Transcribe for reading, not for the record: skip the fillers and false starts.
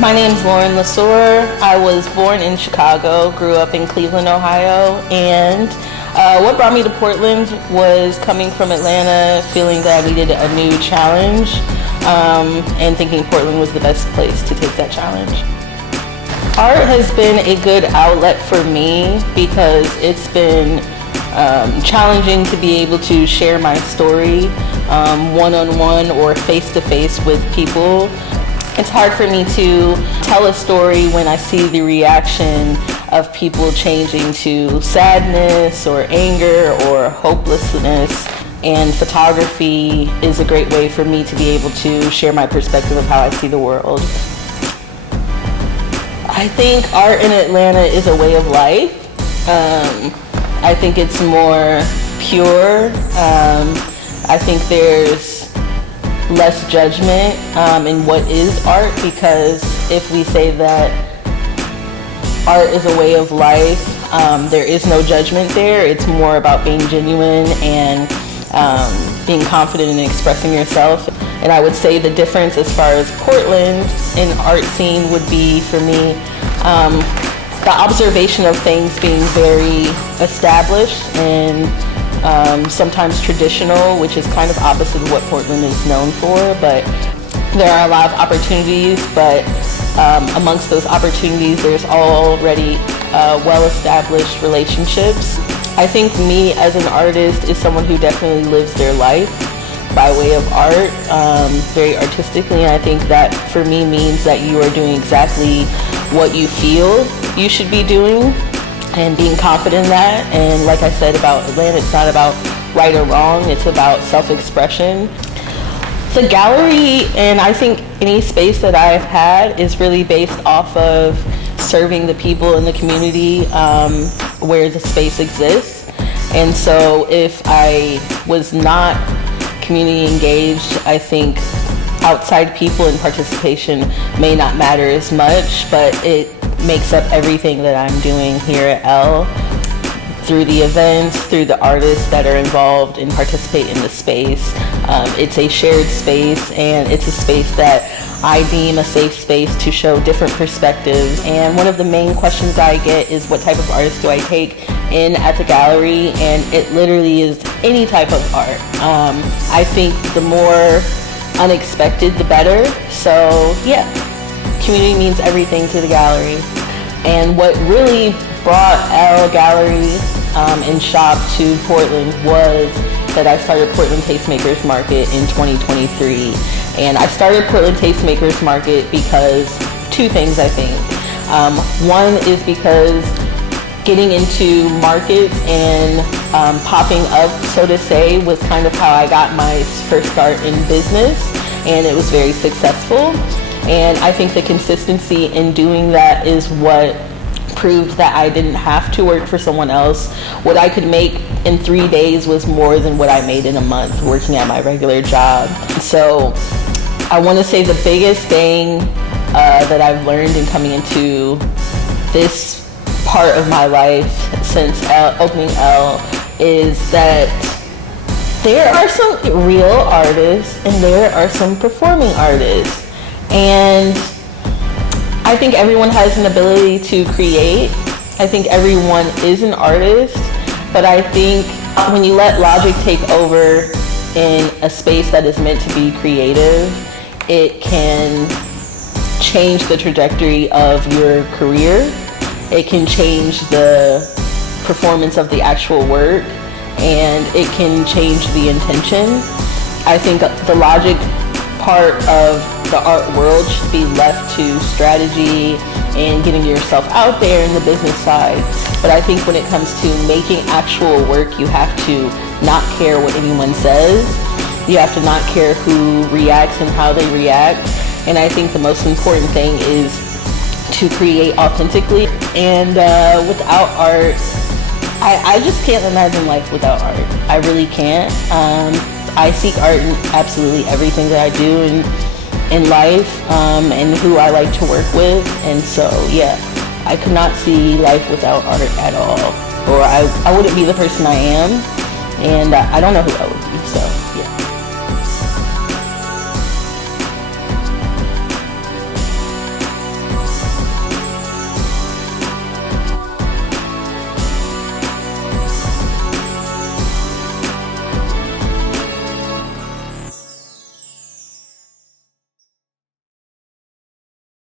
My name's Lauren LeSeueur. I was born in Chicago, grew up in Cleveland, Ohio, and what brought me to Portland was coming from Atlanta, feeling that I needed a new challenge, and thinking Portland was the best place to take that challenge. Art has been a good outlet for me because it's been challenging to be able to share my story one-on-one or face-to-face with people. It's hard for me to tell a story when I see the reaction of people changing to sadness or anger or hopelessness, and photography is a great way for me to be able to share my perspective of how I see the world. I think art in Atlanta is a way of life. I think it's more pure. I think there's less judgment in what is art, because if we say that art is a way of life, there is no judgment there. It's more about being genuine and being confident in expressing yourself. And I would say the difference as far as Portland in art scene would be, for me, the observation of things being very established and sometimes traditional, which is kind of opposite of what Portland is known for. But there are a lot of opportunities, but amongst those opportunities there's already well-established relationships. I think me as an artist is someone who definitely lives their life by way of art, very artistically, and I think that for me means that you are doing exactly what you feel you should be doing and being confident in that. And like I said about Atlanta, it's not about right or wrong, it's about self-expression. The gallery, and I think any space that I've had, is really based off of serving the people in the community where the space exists. And so if I was not community engaged, I think outside people and participation may not matter as much, but it makes up everything that I'm doing here at Elle, through the events, through the artists that are involved and participate in the space. It's a shared space, and it's a space that I deem a safe space to show different perspectives. And one of the main questions I get is, what type of artist do I take in at the gallery? And it literally is any type of art. I think the more unexpected, the better. So yeah, community means everything to the gallery. And what really brought Elle Gallery and Shop to Portland was that I started Portland Tastemakers Market in 2023. And I started Portland Tastemakers Market because two things, I think. One is because getting into markets and popping up, so to say, was kind of how I got my first start in business, and it was very successful. And I think the consistency in doing that is what proved that I didn't have to work for someone else. What I could make in 3 days was more than what I made in a month working at my regular job. So I want to say the biggest thing that I've learned in coming into this part of my life since opening Elle is that there are some real artists and there are some performing artists. And I think everyone has an ability to create. I think everyone is an artist, but I think when you let logic take over in a space that is meant to be creative, it can change the trajectory of your career. It can change the performance of the actual work, and it can change the intention. I think the logic part of the art world should be left to strategy and getting yourself out there in the business side. But I think when it comes to making actual work, you have to not care what anyone says. You have to not care who reacts and how they react. And I think the most important thing is to create authentically. And without art, I just can't imagine life without art. I really can't. I seek art in absolutely everything that I do in life, and who I like to work with. And so yeah, I could not see life without art at all, or I wouldn't be the person I am, and I don't know who I would be. So yeah.